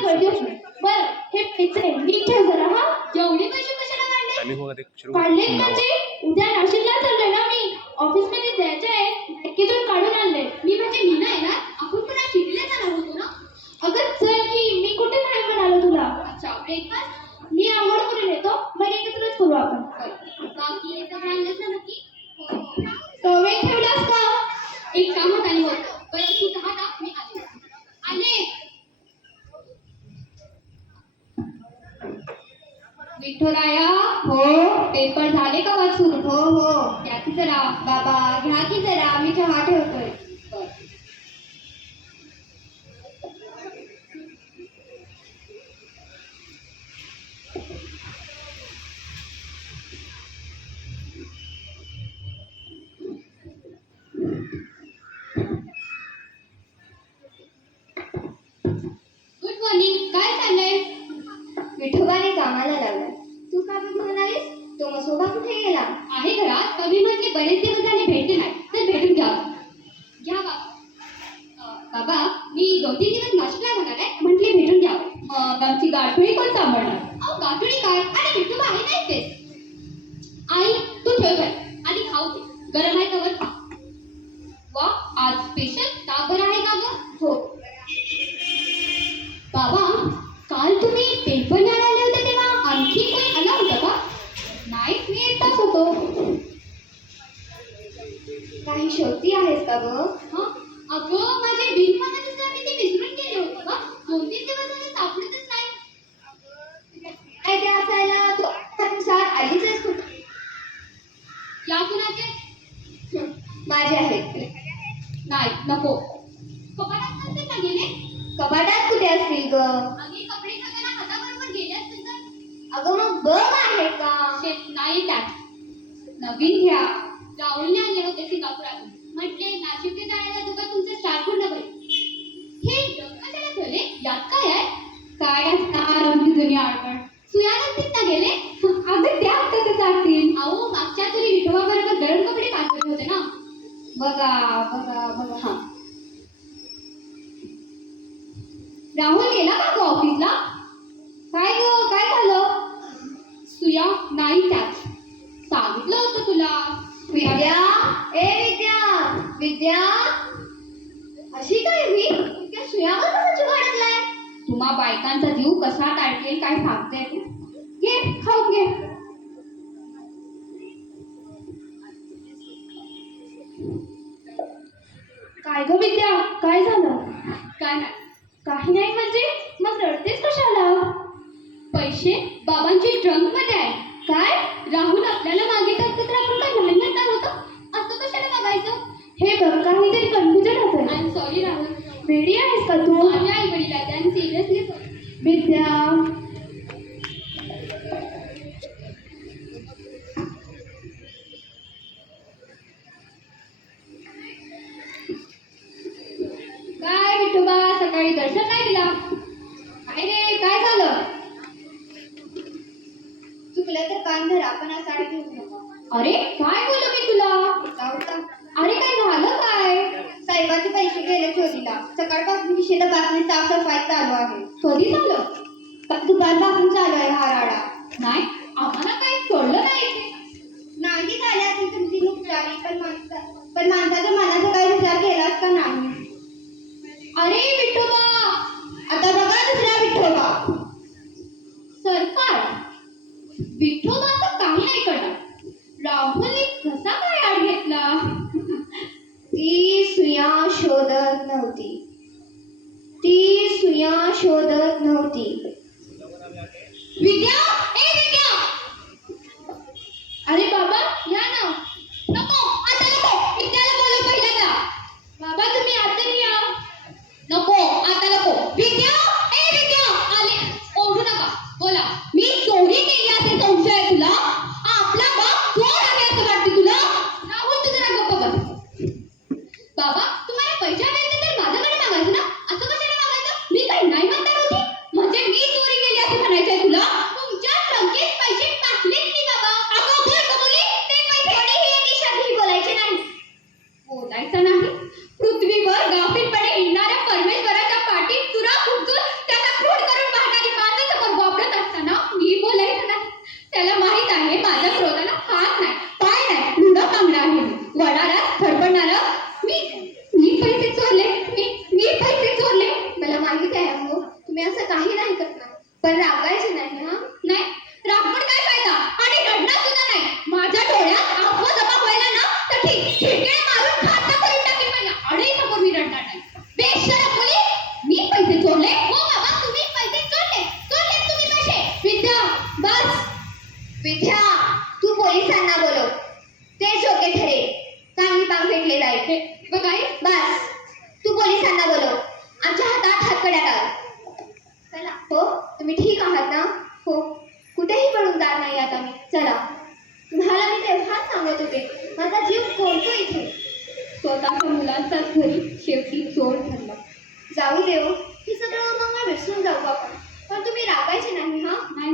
नाही कळते. बरं हे पिचरे नीट ठेव जरा. हा एवढे पैसे कशाला काढले? काढले म्हणजे उद्या नाशिकला चाललोय ना मी, ऑफिसमध्ये द्यायचे आहे, बँकेतून काढून आणले मी म्हणजे मी नाही ना, आपण पुन्हा शिकले जाणार होतो ना. अगं चल की, मी कुठे नाही म्हणालो तुला. अच्छा, ब्रेकफास्ट मी आंघोळ करून येतो, मग एकत्रच करू आपण. बाकी हे सगळं आणलंस ना नक्की? तवे ठेवलास का? एक काम होत आणि होतं. बरं तू दहा टाक, मी आले आले. विठ्ठलाया, हो पेपर झाले का वाचून? हो हो. घ्या की जरा. बाबा घ्या की जरा, मी चहा ठेवतोय. Good morning. काय चाललंय? विठोबाने कामाला लावलाय. तू का बघ म्हणालीस? तो मसोबा कुठे गेला? आहे घरात. कवी म्हटले बरेच दिवस झाले भेटले नाही, तर भेटून घ्या. घ्या बाबा. बाबा मी 2-3 दिवस नाशिकला होणार आहे, म्हटले भेटून घ्यावं. मग आमची गाठोडी कोण सांभाळणार? अहो गाठोडी काय, आणि विठोबा आहे नाही ते. आई तू ठेव काय आणि खाऊ दे, गरम आहे का वर खा. वा, आज स्पेशल ताक आहे का ग? हो. बाबा काल तुम्ही पेपर न्यायला आले होते तेव्हा आणखी कोणी आला होता का? नाही, मी एकटाच होतो. काही शोधती आहेस का ग? हं? अगं माझे बिल मागायचं सर मी ते विसरून गेले होते का? 2-3 दिवस झाले सापडतच नाही. काय ते असायला तू अनुसार आलीच आहेस कुठे? या कुणाचे? माझे आहेत. नाही नको. कपाटात नसते का गेले? कपाटात कुठे असतील ग? आधी कपडे सगळ्यांना हाताबरोबर गेले असतील तर? अगं मग बघ आहे का? नाही त्यात. नवीन घ्या. राहुलने आणले होते सिंगापुरातून. म्हटले नाशिकला जायला तुका तुमचं स्टार पूर्ण होईल. हे रंग कशाला ठेवले? यात काय आहे? काय असणार आमची जुनी आठवण. सुया नसतील ना गेले? अगं त्या कसं जातील? अहो मागच्या तरी विठोबा बरोबर गरम कपडे पाठवले होते ना. बघा बघा बघा. हा. राहुल गेला का गं ऑफिसला? काय ग काय झालं? सुया नाही त्यात. सांगितलं होतं तुला. विद्या, ए विद्या, विद्या. अशी काय मी? त्या सुयावर कसा जीव अडकलाय? तुम्हा बायकांचा जीव कसा टाळतेल काय सांगते तू? घे खाऊन घे. काय ग विद्या, काय झालं? काय नाही. काही नाही म्हणजे? मग रडतेस कशाला? पैसे बाबांची ट्रंक मध्ये आहे. काय? राहुल आपल्याला मागितलं तर आपण काय नाही म्हणणार होतं? असं कशाला बघायचं? हे बघ काहीतरी कन्फ्युजन होतंय. I am sorry Rahul. वेडी आहेस का तू? माझ्या आई वडील आहेत आणि सिरियसली विद्या, काय विठोबा सकाळी दर्शन नाही दिला? काय रे काय झालं? चुकलं तर कान धर, आपण आज साडी घेऊ नका. अरे काय बोलू मी तुला? जाऊ का? अरे काय झालं काय? साहेबाचे पैसे गेले चोरीला. सकाळपासून खिशेत बातमी साफसफाई चालू आहे. कधी झालं? दुपारपासून चालू आहे हा राडा. नाही आम्हाला काही कळलं नाही. नाही झाले असेल तुमची नुकसानी, पण माणसाच्या मनाचा काही विचार केलाच का नाही? अरे विठोबा, आता बघा दुसरा विठोबा. सरकार विठोबाचं काही नाही करणार. राहुलने कसा काय आड घेतला? ती सुया शोधत नव्हती. ती सुया शोधत नव्हती. विद्या, ए विद्या. अरे बाबा या ना. नको आता नको. विद्याला बोलव पहिल्यांदा. बाबा तुम्ही आता या. नको आता नको. विद्या, ए विद्या. आले. ओरडू नका. बोला. मी चोरी केली असे संशय आहे तुला? आपला बाप चोर आहे असं वाटते तुला? राहुल तू जरा गप्प बस. बाबा तुम्हाला पैसे हवे असते तर माझ्याकडे मागायचं ना. असं कशाला मागायचं? मी काही नाही म्हणणार होती. म्हणजे मी चोरी केली असं म्हणायचंय तुला? मी असं काही नाही करणार, पण रागायचे नाही हा. नाही, रागवून काय फायदा आणि रडणार सुद्धा नाही. माझ्या डोळ्यात आंबा जमा व्हायला ना तर ठीक ठिकाणी मारून खाता करून टाकेल माझ्या. आणि समोर मी रडणार नाही. बेशरम मुली, मी पैसे चोरले. हो बाबा, तुम्ही पैसे चोरले तुम्ही पैसे. विद्या, बस. विद्या, तू पोलिसांना बोलव, ते योग्य ठरेल. चांगली पांग भेटले जाईल. बघ आई, बस, तू पोलिसांना बोलव, आमच्या हातात हातकड्या टाक. चला. हो, तुम्ही ठीक आहात ना? हो, कुठेही पडून जात नाही आता मी. चला. तुम्हाला मी तेव्हाच सांगत होते, माझा जीव कोणतो इथे. स्वतःच्या मुलांचाच घरी शेवटी चोर ठरला. जाऊ देव, हे सगळं मग विसरून जाऊ आपण. पण तुम्ही रागायचे नाही हा. नाही,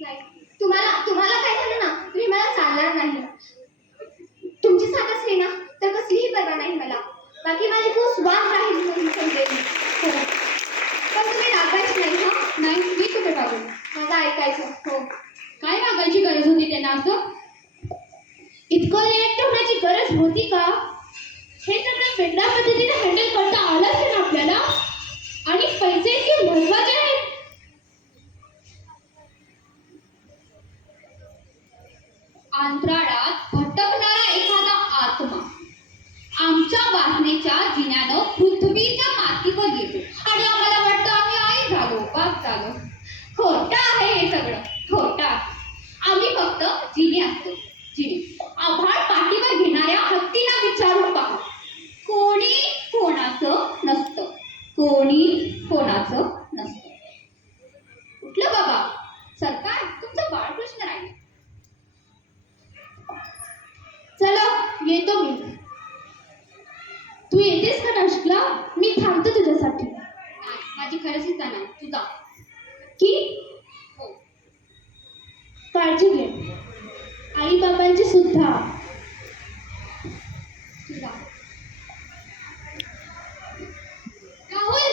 नाही, तुम्हाला काय झालं ना तरी मला चालणार नाही. तुमची साथ असली ना तर कसलीही पर्वा नाही मला. बाकी माझी खूप वाद राहील म्हणून समजेल. हो, पण तुम्ही रागायचे नाही हा. नाही, मी कुठे रागू? माझं ऐकायचं. हो. काय रागायची गरज होती त्यांना असं? इतकं लेट ठेवण्याची गरज होती का? हे सगळं वेगळ्या पद्धतीने हँडल करता आलं असेल ना आपल्याला. आणि पैसे इतके महत्वाचे आहेत. अंतराळात भटकणारा एखादा आत्मा आमच्या वासनेच्या जिन्यानं पृथ्वीच्या मातीवर येतो आणि आम्हाला वाटतं आम्ही आई झालो, बाप झालो. खोटं आहे हे सगळं, खोटं. आम्ही फक्त जिने असतो, जिने. आभाळ पाठीवर घेणाऱ्या हत्तीला विचारून पहा, कोणी कोणाचं नसतं, कोणी कोणाचं नसतं. उठलं बाबा, सरकार तुमचं बाळकृष्ण राहील. चला, येतो मी. तू येतेस का नाशिकला? मी थांबतो तुझ्यासाठी. नाही, माझी खरंच इच्छा नाही, तू जा. की? हो. काळजी घे, आई बाबांची सुद्धा. तू जा. राहुल,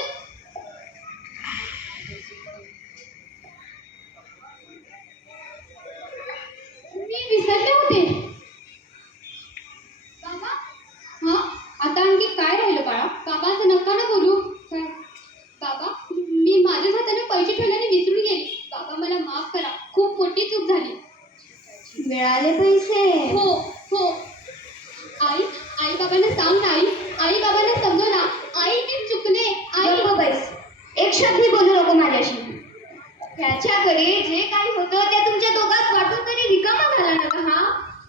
मी विसरले होते. बाबा. हा, आता आणखी काय राहिलं बाळा? बाबांचं नका ना बोलू. काय बाबा, मी माझ्याच हाताने पैसे ठेवल्याने विसरून गेले. बाबा मला माफ करा, खूप मोठी चूक झाली. मिळाले पैसे? हो हो. आई, आई बाबांना सांग ना. आई बाबांना समजव ना. आई मी चुकले. आई. गप्प बैस, एक शब्दही बोलू नको माझ्याशी. ह्याच्याकडे जे काही होतं ते तुमच्या दोघात वाटून तरी रिकामा झाला ना का हा?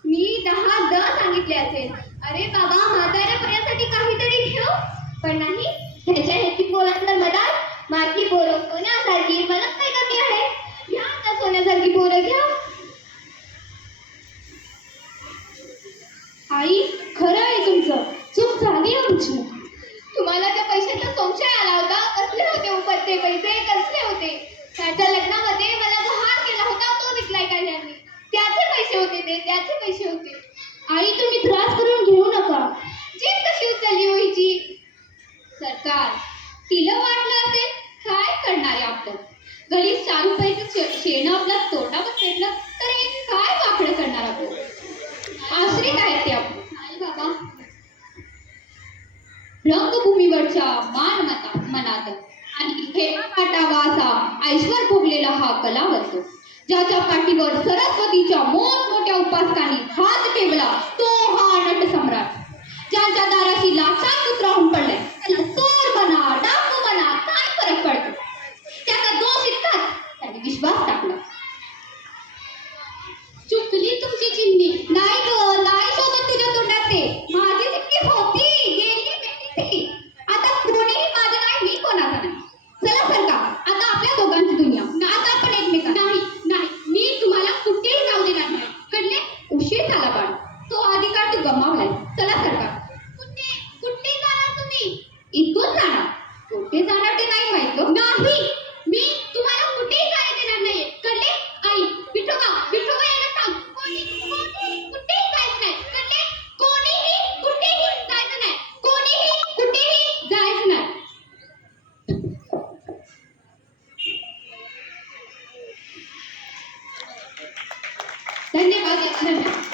मी 10 सांगितले असेल. अरे बाबा, म्हाताऱ्यापर्यंतसाठी काहीतरी ठेव. पण नाही, ह्याच्या ह्याची पोरांना मदात मारकी पोरं सोन्यासारखी. मला काय कमी आहे? घ्या आता सोन्यासारखी पोरं घ्या. आई, खरं आहे तुमचं, चूक झाली आमची. तुम्हाला त्या पैशाचा संशय आला होता. कसले होते उपते पैसे? कसले होते? त्याच्या लग्नामध्ये मला जो हार केला होता तो विकलाय का त्यांनी? त्याचे पैसे होते ते, त्याचे पैसे होते. आई, तुम्ही त्रास करून घेऊ नका. जीभ कशी उचलली व्हायची? सरकार, तिला वाटलं असेल काय करणार आहे आपलं. घरी 4 रुपयाचं शेणं आपला तोंडावर पेटलं तर एक काय वाकडं करणार आपलं. आश्रित आहेत ते आपण. नाही बाबा, रंगभूमीवरच्या मनात आणि खेळाटावा असा ऐश्वर भोगलेला हा कलावंत, ज्याच्या पाठीवर सरस्वतीच्या मोठमोठ्या उपासकांनी हात ठेवला, तो हा नटसम्राट. ज्यांच्या दाराशी लाचा कुत्रा हुंपडलाय, त्याला चोर म्हणा, डाकू म्हणा, काय फरक पडतो? त्याचा दोष इतकाच, त्याने विश्वास टाकला. चुकली तुमची चिमणी. नाही ग, नाही सोबत तुझ्या तोंडात ते. माझी चिमणी होती, गेली ती. आता कोणीही माझं नाही, मी कोणाचा नाही. चला सरका, आता आपल्या दोघांची दुनिया. आता आपण एकमेकांना. नाही नाही, मी तुम्हाला कुठेही जाऊ देणार नाही. कळले? उशीर झाला बाळ, तो अधिकार तू गमावलाय. चला सरका. कुठे जाणार तुम्ही? इथून जाणार. कुठे जाणार ते नाही माहित. नाही, मी तुम्हाला कुठेही जायला देणार नाहीये. कळले? आई, विठोबा यायला सांग. कोणी कुठेही जायचं नाही. कळले? कोणीही कुठेही जायचं नाही. कोणीही कुठेही जायचं नाही. धन्यवाद.